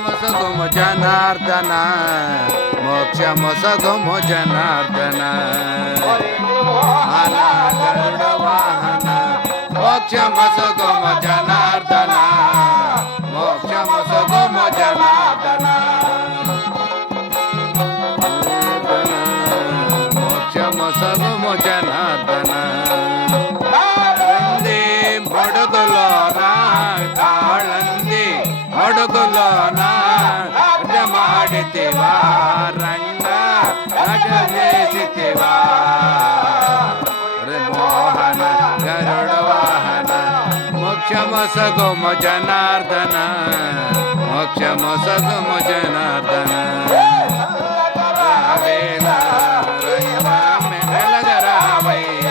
మోక్షమొసగుము జనార్దన మోక్షమొసగుము జనార్దన గరుడ వాహన మోక్షమొసగుము జనార్దన మోక్షమొసగుము జనార్దన మోక్షమొసగుము జనార్దన మడుగులోన కాళంది మడుగులోన ಮಾಡಿತಿವಾ ರಂಗ ನಟ చేసితివా మోహన గరుడ వాహన మోక్షమొసగుము జనార్దన మోక్షమొసగుము జనార్దన రావేల రంగ మెలగరావయ్య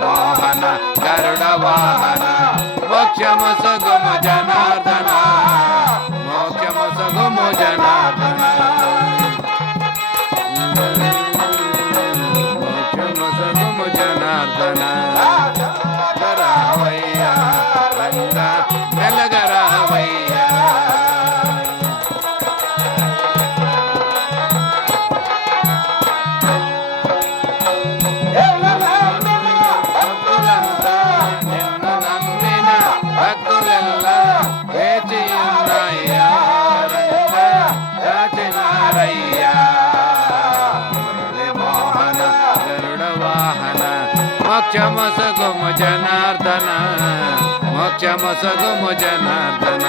మోహన గరుడ వాహన మోక్షమొసగుము జనార్దన మోక్షమొసగుము జనార్దన మోక్షమొసగుము జనార్దన గరావయ్య రంగ మెలగరావయ్య మోక్షమొసగుము జనార్దన మోక్షమొసగుము జనార్దన